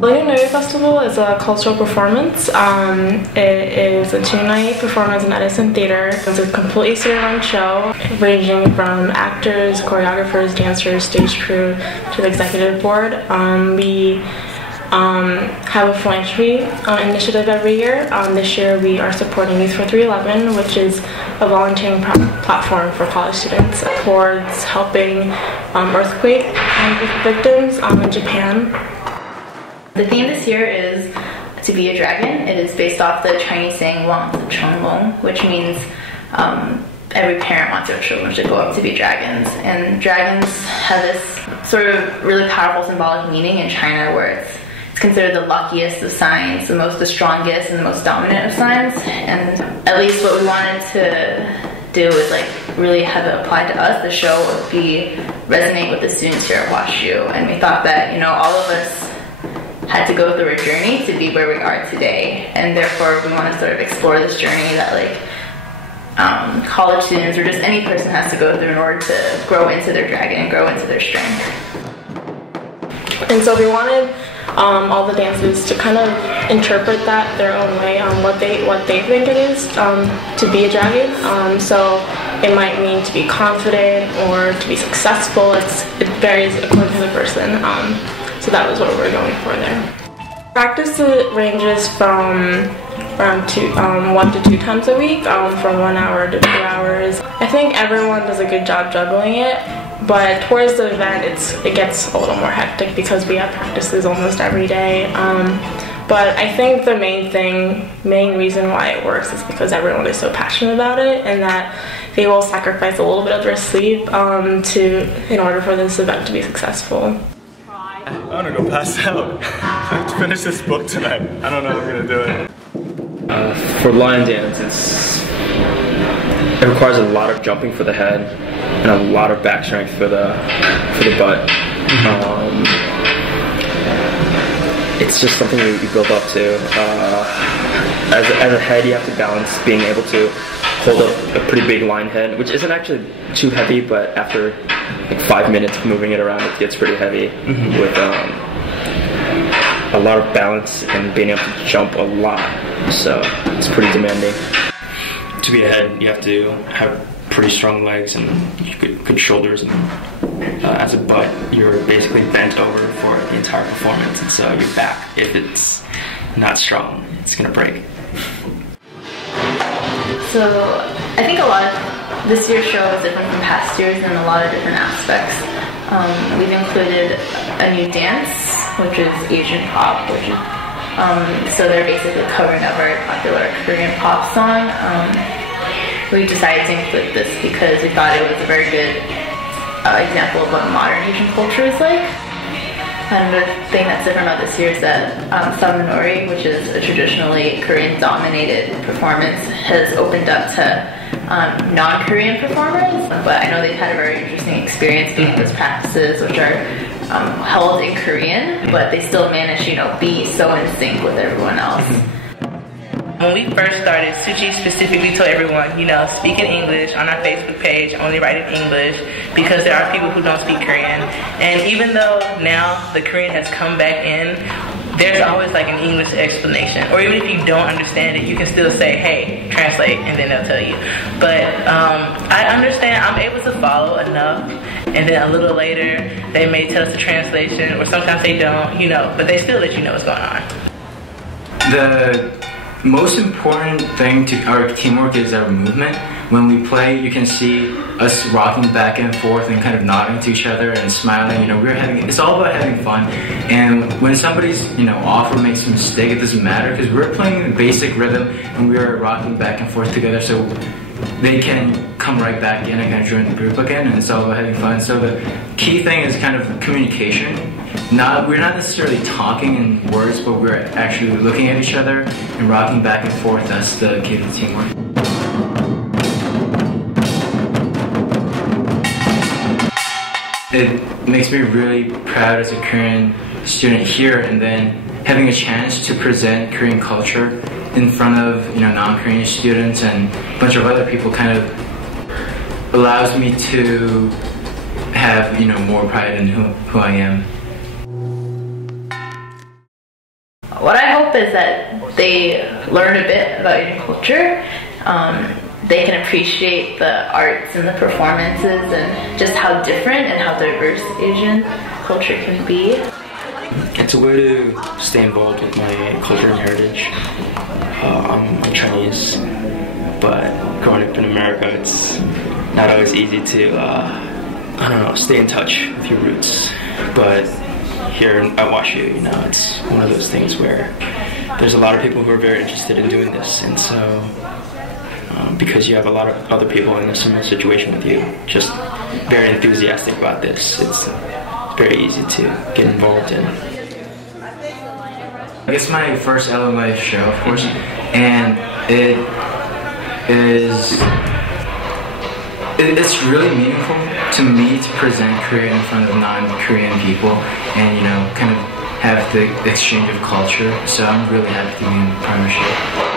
Lunar New Year Festival is a cultural performance. It is a 2-night performance in Edison Theater. It's a completely city-run show ranging from actors, choreographers, dancers, stage crew to the executive board. We have a philanthropy initiative every year. This year we are supporting Youth for 311, which is a volunteering platform for college students towards helping earthquake victims in Japan. The theme this year is to be a dragon. It is based off the Chinese saying "Wang Zi Cheng Long," which means every parent wants their children to grow up to be dragons. And dragons have this sort of really powerful symbolic meaning in China, where it's considered the luckiest of signs, the strongest and the most dominant of signs. And at least what we wanted to do is like really have it apply to us. The show would resonate with the students here at WashU, and we thought that all of us had to go through a journey to be where we are today, and therefore we want to sort of explore this journey that college students or just any person has to go through in order to grow into their dragon and grow into their strength. And so we wanted all the dancers to kind of interpret that their own way, what they think it is to be a dragon. So it might mean to be confident or to be successful. It varies according to the person. So that was what we're going for there. Practice ranges from around 1 to 2 times a week, from 1 hour to 2 hours. I think everyone does a good job juggling it, but towards the event it gets a little more hectic because we have practices almost every day. But I think the main reason why it works is because everyone is so passionate about it, and that they will sacrifice a little bit of their sleep in order for this event to be successful. I'm gonna go pass out. I have to finish this book tonight. I don't know how I'm gonna do it. For lion dance, it requires a lot of jumping for the head and a lot of back strength for the butt. It's just something you build up to. As a head, you have to balance being able to hold up a pretty big lion head, which isn't actually too heavy, but after like 5 minutes of moving it around, it gets pretty heavy with a lot of balance and being able to jump a lot. So it's pretty demanding. To be a head, you have to have pretty strong legs and good shoulders, and as a butt, you're basically bent over for the entire performance, and so your back, if it's not strong, it's gonna break. So I think this year's show is different from past years in a lot of different aspects. We've included a new dance, which is Asian pop, so they're basically covering a very popular Korean pop song. We decided to include this because we thought it was a very good example of what modern Asian culture is like. Another thing that's different about this year is that samul, which is a traditionally Korean-dominated performance, has opened up to non-Korean performers. But I know they've had a very interesting experience doing those practices, which are held in Korean, but they still manage, be so in sync with everyone else. When we first started, Suchi specifically told everyone, speak in English on our Facebook page, only write in English, because there are people who don't speak Korean. And even though now the Korean has come back in, there's always like an English explanation. Or even if you don't understand it, you can still say, hey, translate, and then they'll tell you. But I understand, I'm able to follow enough, and then a little later, they may tell us the translation, or sometimes they don't, but they still let you know what's going on. The most important thing to our teamwork is our movement. When we play, you can see us rocking back and forth and kind of nodding to each other and smiling. It's all about having fun. And when somebody's off or makes a mistake, it doesn't matter because we're playing the basic rhythm and we are rocking back and forth together, so they can come right back in and kind of join the group again. And it's all about having fun. So the key thing is kind of communication. We're not necessarily talking in words, but we're actually looking at each other and rocking back and forth. That's the key to teamwork. It makes me really proud as a Korean student here, and then having a chance to present Korean culture in front of non-Korean students and a bunch of other people kind of allows me to have more pride in who I am. hope is that they learn a bit about Asian culture. They can appreciate the arts and the performances and just how different and how diverse Asian culture can be. It's a way to stay involved with my culture and heritage. I'm Chinese, but growing up in America, it's not always easy to, I don't know, stay in touch with your roots. But here at WashU, you know, it's one of those things where there's a lot of people who are very interested in doing this, and so because you have a lot of other people in a similar situation with you, just very enthusiastic about this, it's very easy to get involved in. It's my first LMA show, of course, and it's really meaningful to me to present Korea in front of non-Korean people and, you know, kind of have the exchange of culture. So I'm really happy to be in the premiership.